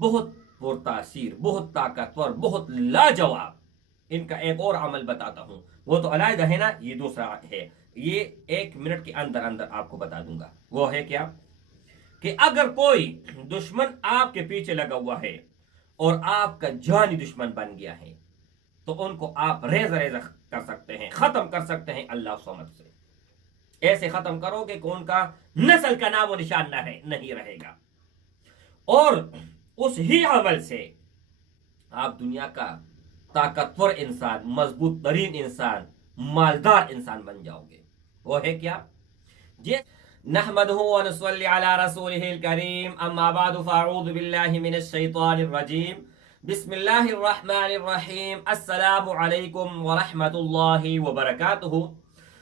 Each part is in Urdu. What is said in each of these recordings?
بہت پرتاثیر، بہت طاقتور، بہت لاجواب ان کا ایک اور عمل بتاتا ہوں، وہ تو علیحدہ ہے نا، یہ دوسرا ہے، یہ 1 منٹ کے اندر اندر آپ کو بتا دوں گا۔ وہ ہے کیا کہ اگر کوئی دشمن آپ کے پیچھے لگا ہوا ہے اور آپ کا جانی دشمن بن گیا ہے تو ان کو آپ ریزہ ریزہ کر سکتے ہیں، ختم کر سکتے ہیں اللہ سمت سے۔ ایسے ختم کرو کہ ان کا نسل کا نام و نشان نہیں رہے گا، اور اس ہی عمل سے آپ دنیا کا طاقتور انسان، مضبوط ترین انسان، مالدار انسان بن جاؤ گے۔ وہ ہے کیا؟ جی نحمده ونصلي على رسوله الكريم، اما بعد فاعوذ بالله من الشيطان الرجيم، بسم الله الرحمن الرحیم، السلام علیکم ورحمۃ اللہ وبرکاتہ۔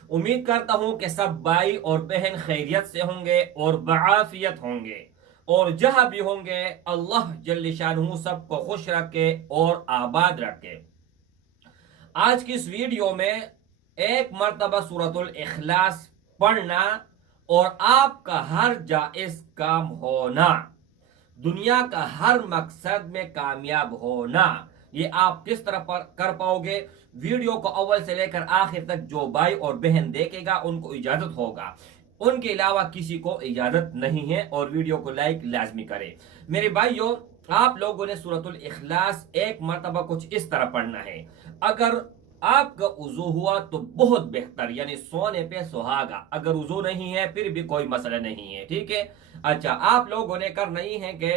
امید کرتا ہوں کہ سب بھائی اور بہن خیریت سے ہوں گے اور بعافیت ہوں گے، اور جہاں بھی ہوں گے اللہ جل شانہ سب کو خوش رکھے اور آباد رکھے۔ آج کی اس ویڈیو میں ایک مرتبہ سورۃ الاخلاص پڑھنا اور آپ کا ہر جائز کام ہونا، دنیا کا ہر مقصد میں کامیاب ہونا، یہ آپ کس طرح کر پاؤ گے؟ ویڈیو کو اول سے لے کر آخر تک جو بھائی اور بہن دیکھے گا ان کو اجازت ہوگا، ان کے علاوہ کسی کو اجازت نہیں ہے، اور ویڈیو کو لائک لازمی کرے۔ میرے بھائیوں، آپ لوگوں نے سورۃ الاخلاص ایک مرتبہ کچھ اس طرح پڑھنا ہے۔ اگر آپ کا وضو ہوا تو بہت بہتر، یعنی سونے پہ سہاگا۔ اگر وضو نہیں ہے پھر بھی کوئی مسئلہ نہیں ہے، ٹھیک ہے؟ اچھا، آپ لوگوں نے کرنا ہی ہے کہ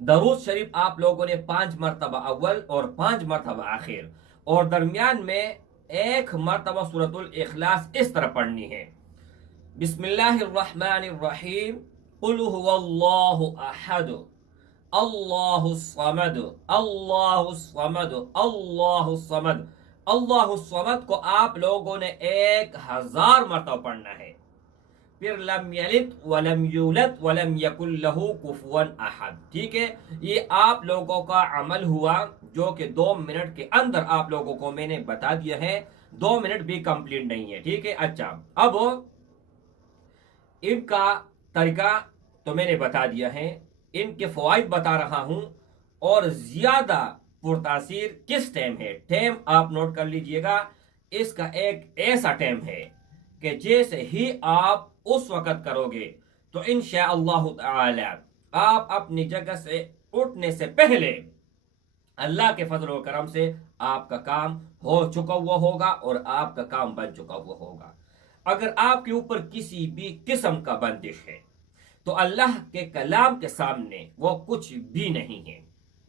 درود شریف آپ لوگوں نے 5 مرتبہ اول اور 5 مرتبہ آخر، اور درمیان میں 1 مرتبہ سورۃ الاخلاص اس طرح پڑھنی ہے۔ بسم اللہ الرحمن الرحیم، قل هو اللہ احد اللہ الصمد اللہ الصمد اللہ الصمد۔ اللہ الصمد کو آپ لوگوں نے 1000 مرتبہ پڑھنا ہے۔ پھر لم یلد ولم یولد ولم یکن لہ کفوا احد، ٹھیک ہے؟ یہ آپ لوگوں کا عمل ہوا جو کہ 2 منٹ کے اندر آپ لوگوں کو میں نے بتا دیا ہے، 2 منٹ بھی کمپلیٹ نہیں ہے، ٹھیک ہے؟ اچھا، اب ان کا طریقہ تو میں نے بتا دیا ہے، ان کے فوائد بتا رہا ہوں، اور زیادہ پرتاثیر کس ٹائم ہے؟ ٹائم آپ نوٹ کر لیجئے گا۔ اس کا ایک ایسا ٹائم ہے کہ جیسے ہی آپ اس وقت کرو گے تو انشاءاللہ تعالی آپ اپنی جگہ سے اٹھنے سے پہلے اللہ کے فضل و کرم سے آپ کا کام ہو چکا ہوا ہوگا اور آپ کا کام بن چکا ہوا ہوگا۔ اگر آپ کے اوپر کسی بھی قسم کا بندش ہے تو اللہ کے کلام کے سامنے وہ کچھ بھی نہیں ہے،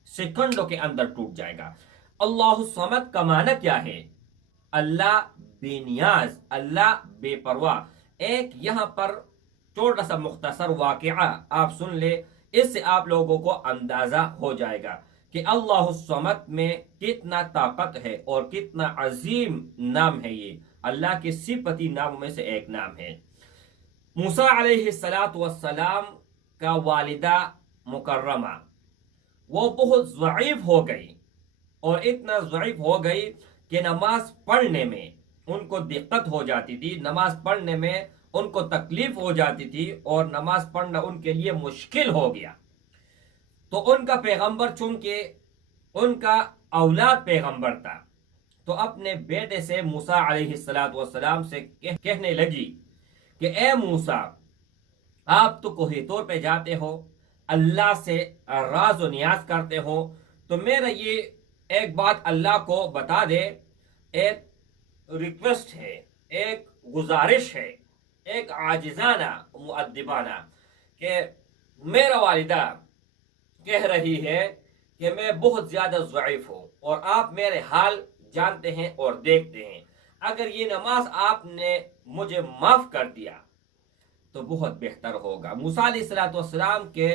سیکنڈوں کے اندر ٹوٹ جائے گا۔ اللہ الصمد کا معنی کیا ہے؟ اللہ بے نیاز، اللہ بے پرواہ۔ ایک یہاں پر چھوٹا سا مختصر واقعہ آپ سن لے، اس سے آپ لوگوں کو اندازہ ہو جائے گا کہ اللہ الصمد میں کتنا طاقت ہے اور کتنا عظیم نام ہے۔ یہ اللہ کے صفتی ناموں میں سے ایک نام ہے۔ موسیٰ علیہ السلام کا والدہ مکرمہ وہ بہت ضعیف ہو گئی، اور اتنا ضعیف ہو گئی کہ نماز پڑھنے میں ان کو دقت ہو جاتی تھی، نماز پڑھنے میں ان کو تکلیف ہو جاتی تھی، اور نماز پڑھنا ان کے لیے مشکل ہو گیا۔ تو ان کا پیغمبر، چونکہ ان کا اولاد پیغمبر تھا، تو اپنے بیٹے سے موسیٰ علیہ السلام سے کہنے لگی کہ اے موسیٰ، آپ تو کوہ طور پہ جاتے ہو، اللہ سے راز و نیاز کرتے ہو، تو میرا یہ ایک بات اللہ کو بتا دے، ایک ریکویسٹ ہے، ایک گزارش ہے، ایک عاجزانہ مؤدبانہ، کہ میرا والدہ کہہ رہی ہے کہ میں بہت زیادہ ضعیف ہوں، اور آپ میرے حال جانتے ہیں اور دیکھتے ہیں، اگر یہ نماز آپ نے مجھے معاف کر دیا تو بہت بہتر ہوگا۔ موسیٰ علیہ السلام کے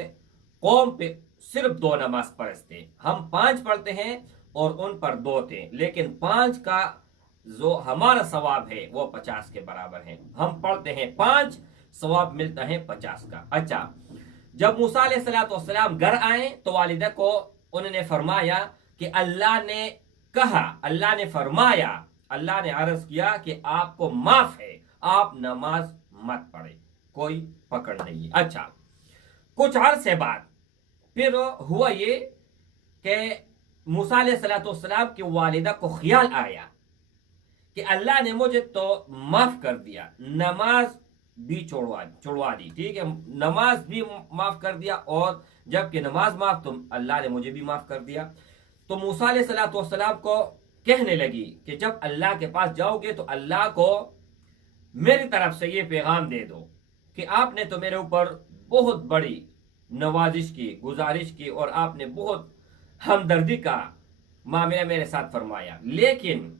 قوم پہ صرف 2 نماز فرض تھے، ہم 5 پڑھتے ہیں اور ان پر 2 تھے، لیکن 5 کا جو ہمارا ثواب ہے وہ 50 کے برابر ہے۔ ہم پڑھتے ہیں 5، ثواب ملتا ہے 50 کا۔ اچھا، جب موسیٰ علیہ السلام گھر آئے تو والدہ کو انہوں نے فرمایا کہ اللہ نے کہا، اللہ نے فرمایا، اللہ نے عرض کیا کہ آپ کو معاف ہے، آپ نماز مت پڑھیں، کوئی پکڑ نہیں ہے۔ اچھا، کچھ عرصے بعد پھر ہوا یہ کہ موسیٰ علیہ السلام کی والدہ کو خیال آیا کہ اللہ نے مجھے تو معاف کر دیا، نماز بھی چھوڑوا دی، ٹھیک ہے، نماز بھی معاف کر دیا، اور جب کہ نماز معاف تو اللہ نے مجھے بھی معاف کر دیا۔ تو موسیٰ علیہ السلام کو کہنے لگی کہ جب اللہ کے پاس جاؤ گے تو اللہ کو میری طرف سے یہ پیغام دے دو کہ آپ نے تو میرے اوپر بہت بڑی نوازش کی، گزارش کی، اور آپ نے بہت ہمدردی کا معاملہ میرے ساتھ فرمایا، لیکن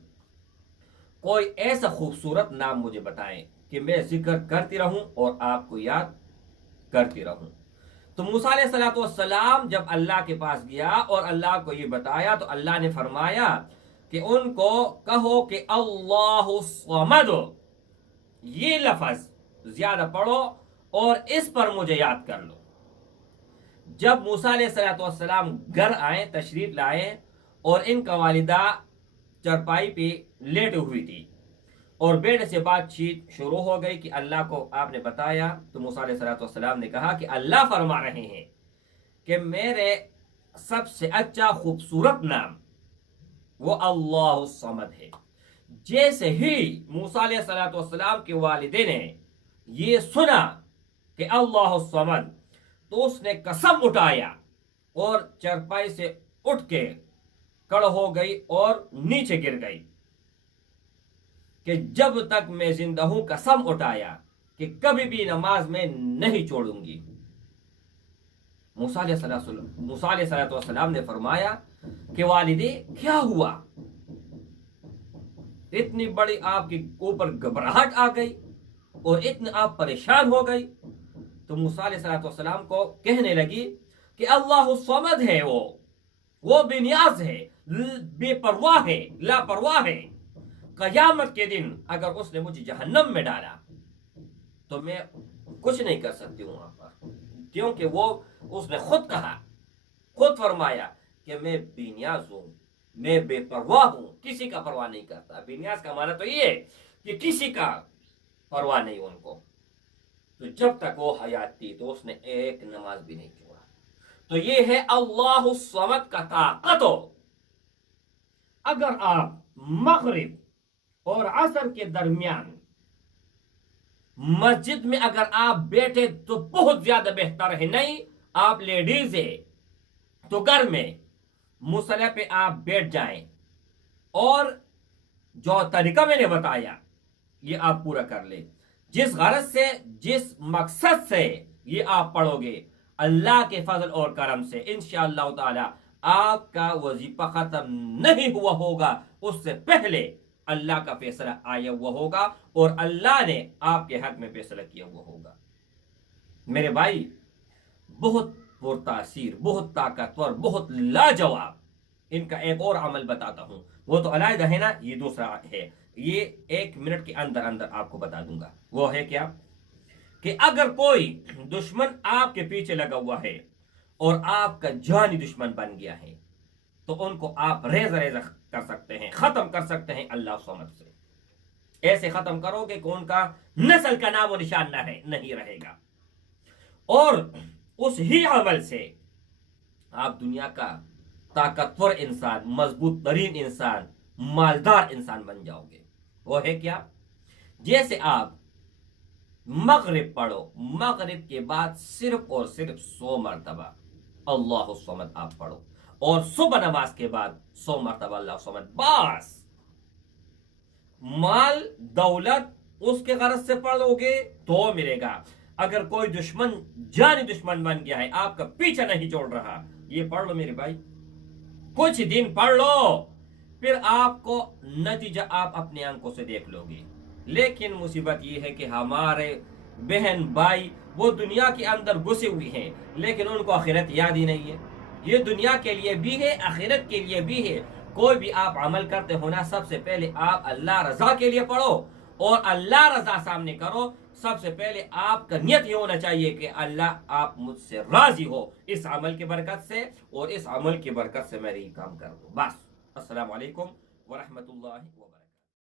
کوئی ایسا خوبصورت نام مجھے بتائیں کہ میں ذکر کرتی رہوں اور آپ کو یاد کرتی رہوں۔ تو موسیٰ علیہ السلام جب اللہ کے پاس گیا اور اللہ کو یہ بتایا تو اللہ نے فرمایا کہ ان کو کہو کہ اللہ الصمد، یہ لفظ زیادہ پڑھو اور اس پر مجھے یاد کر لو۔ جب موسیٰ علیہ السلام گھر آئے، تشریف لائے، اور ان کا والدہ چرپائی پہ لیٹی ہوئی تھی اور بیٹے سے بات چیت شروع ہو گئی کہ اللہ کو آپ نے بتایا، تو موسیٰ علیہ السلام نے کہا کہ اللہ فرما رہے ہیں کہ میرے سب سے اچھا خوبصورت نام وہ اللہ الصمد ہے۔ جیسے ہی موسیٰ علیہ السلام کے والدے نے یہ سنا کہ اللہ الصمد، تو اس نے قسم اٹھایا اور چرپائی سے اٹھ کے کڑ ہو گئی اور نیچے گر گئی کہ جب تک میں زندہ ہوں قسم اٹھایا کہ کبھی بھی نماز میں نہیں چھوڑوں گی۔ موسیٰ علیہ السلام نے فرمایا کہ والدے کیا ہوا؟ اتنی بڑی آپ کے اوپر گھبراہٹ آ گئی اور اتنے آپ پریشان ہو گئی۔ تو موسیٰ علیہ السلام کو کہنے لگی کہ اللہ الصمد ہے، وہ بے نیاز ہے، بے پرواہ ہے، لاپرواہ ہے۔ قیامت کے دن اگر اس نے مجھے جہنم میں ڈالا تو میں کچھ نہیں کر سکتی ہوں وہاں پر، کیونکہ وہ اس نے خود کہا، خود فرمایا کہ میں بے نیاز ہوں، میں بے پرواہ ہوں، کسی کا پرواہ نہیں کرتا۔ بے نیاز کا معنی تو یہ ہے کہ کسی کا پرواہ نہیں ان کو۔ تو جب تک وہ حیات تھی تو اس نے ایک نماز بھی نہیں چھوڑا۔ تو یہ ہے اللہ الصمد کا طاقت۔ اگر آپ مغرب اور عصر کے درمیان مسجد میں اگر آپ بیٹھے تو بہت زیادہ بہتر ہے، نہیں آپ لیڈیز ہے تو گھر میں مصلی پہ آپ بیٹھ جائیں، اور جو طریقہ میں نے بتایا یہ آپ پورا کر لیں۔ جس غرض سے، جس مقصد سے یہ آپ پڑھو گے، اللہ کے فضل اور کرم سے انشاءاللہ تعالی آپ کا وظیفہ ختم نہیں ہوا ہوگا، اس سے پہلے اللہ کا فیصلہ آیا ہوا ہوگا اور اللہ نے آپ کے حق میں فیصلہ کیا ہوا ہوگا۔ میرے بھائی، بہت پرتاثیر، بہت طاقتور، بہت لاجواب ان کا ایک اور عمل بتاتا ہوں، وہ تو علیحدہ ہے نا، یہ دوسرا ہے، یہ 1 منٹ کے اندر اندر آپ کو بتا دوں گا۔ وہ ہے کیا کہ اگر کوئی دشمن آپ کے پیچھے لگا ہوا ہے اور آپ کا جانی دشمن بن گیا ہے تو ان کو آپ ریزہ ریزہ کر سکتے ہیں، ختم کر سکتے ہیں اللہ سمجھ سے۔ ایسے ختم کرو گے کہ ان کا نسل کا نام و نشان نہیں رہے گا، اور اس ہی عمل سے آپ دنیا کا طاقتور انسان، مضبوط ترین انسان، مالدار انسان بن جاؤ گے۔ وہ ہے کیا؟ جیسے آپ مغرب پڑھو، مغرب کے بعد صرف اور صرف 100 مرتبہ اللہ الصمد آپ پڑھو، اور صبح نماز کے بعد 100 مرتبہ اللہ الصمد، بس۔ مال دولت اس کے غرض سے پڑھو گے تو ملے گا۔ اگر کوئی دشمن جانی دشمن بن گیا ہے، آپ کا پیچھا نہیں چھوڑ رہا، یہ پڑھ لو میرے بھائی، کچھ دن پڑھ لو، پھر آپ کو نتیجہ آپ اپنے آنکھوں سے دیکھ لو گے۔ لیکن مصیبت یہ ہے کہ ہمارے بہن بھائی وہ دنیا کے اندر گھسے ہوئے ہیں، لیکن ان کو آخرت یاد ہی نہیں ہے۔ یہ دنیا کے لیے بھی ہے، آخرت کے لیے بھی ہے۔ کوئی بھی آپ عمل کرتے ہونا، سب سے پہلے آپ اللہ رضا کے لیے پڑھو اور اللہ رضا سامنے کرو۔ سب سے پہلے آپ کا نیت یہ ہونا چاہیے کہ اللہ آپ مجھ سے راضی ہو اس عمل کی برکت سے، اور اس عمل کی برکت سے میں یہ کام کر دوں، بس۔ السلام علیکم ورحمۃ اللہ وبرکاتہ۔